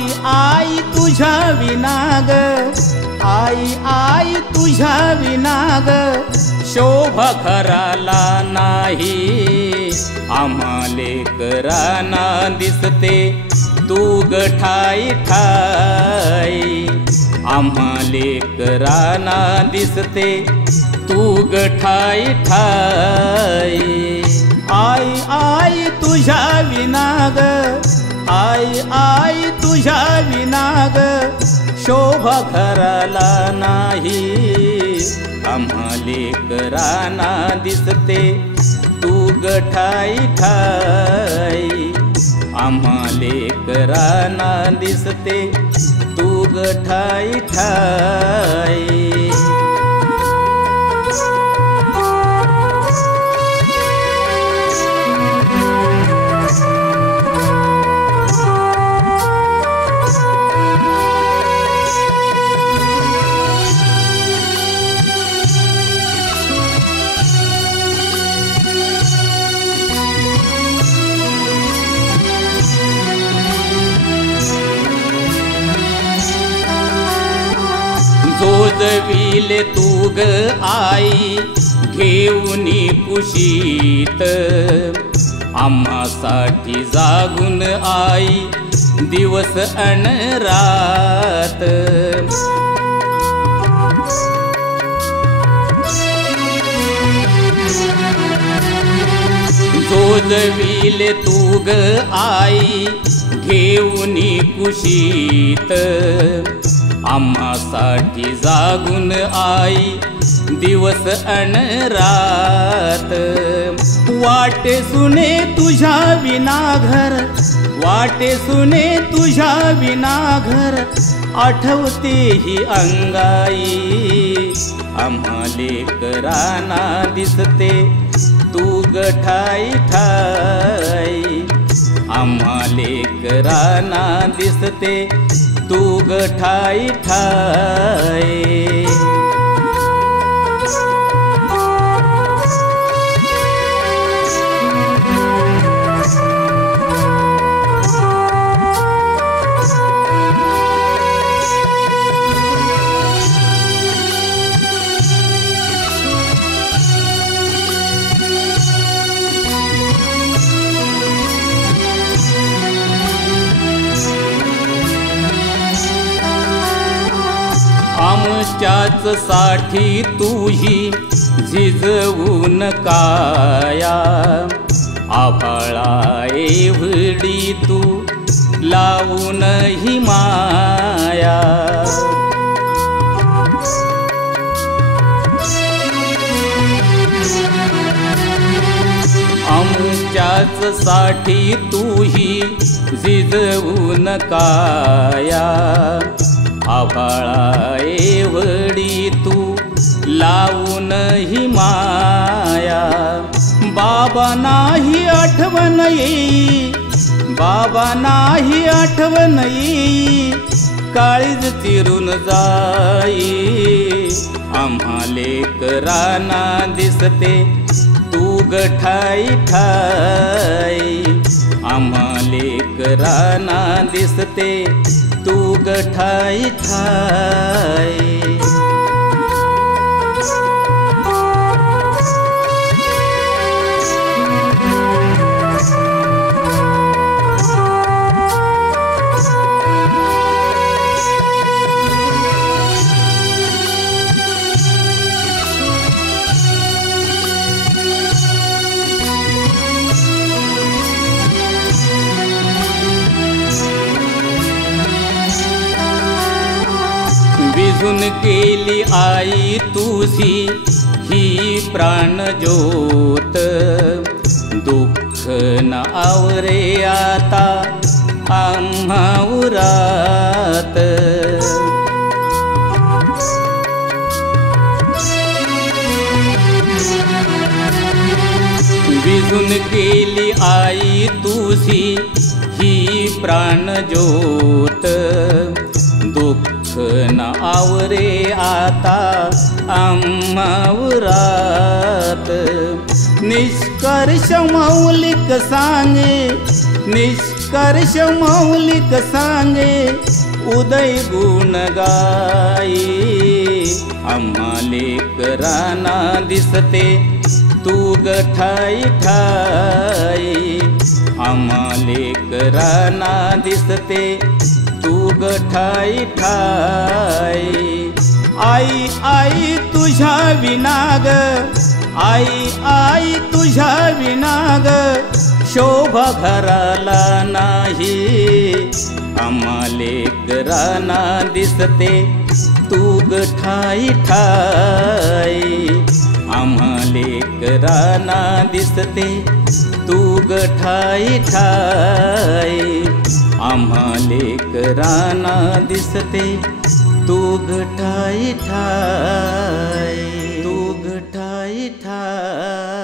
आई आई तुझ्या विनाग, आई आई तुझ्या विनाग शोभा खराला नाही। आम्हा लेकरांना दिसते तू ग ठाई ठाई, आम्हा लेकरांना दिसते तू ग ठाई ठाई। आई आई तुझ्या विनाग, आई आई तुझ्या विनाग शोभा खराला नाही। आम्हा लेकरांना दिसते तू ग ठाई ठाई, आम्हा लेकरांना दिसते तू ग ठाई ठाई। जोजविले तू ग आई घेऊनी कुशीत, आम्हासाठी जागून आई दिवस अन रात। जोजविले तू ग आई घेऊनी कुशीत, आम्हासाठी जागून आई दिवस अन रात। वाटे सुने तुझ्या विना घर, वाटे सुने तुझ्या विना घर आठवते ही अंगाई। आम्हा लेकरांना दिसते तू ग ठाई ठाई, आम्हा लेकरांना दिसते तू ग ठाई ठाई। आमच्याच साठी तुही झिजवून काया, आभाळा एवढी तू लावून ही माया। आमच्याच साठी तुही झिजवून काया, आभाळा एवढी तू लावून ही माया। बाबा नाही आठवण येई, बाबा नाही आठवण येई, काळीज चिरून जाई। आम्हा लेकरांना दिसते तू ग ठाई ठाई, आम्हा लेकरांना दिसते तू ग ठाई ठाई। विझून गेली आई तुझी ही प्राणज्योत, दुःख न आवरे आता आम्हा उरात। विझून गेली आई तुझी ही प्राणज्योत, दुःख न आवरे आता आम्हा उरात। निष्कर्ष मौलिक सांगे, निष्कर्ष कर्ष मौलिक सांगे उदय गुण गाई आम्हा लेकरांना दिसते तू गठाई ठाई आम्हा लेकरांना दिसते तू गठाई ठाई आई आई तुझ्या विनाग आई आई तुझ्या विनाग शोभा घराला नाही आम्हा लेकरांना दिसते तू गठाई ठाई आम्हा लेकरांना दिसते तू गठाई ठाई आम्हा लेकरांना दिसते तू गठाई ठाई तू गठाई ठाई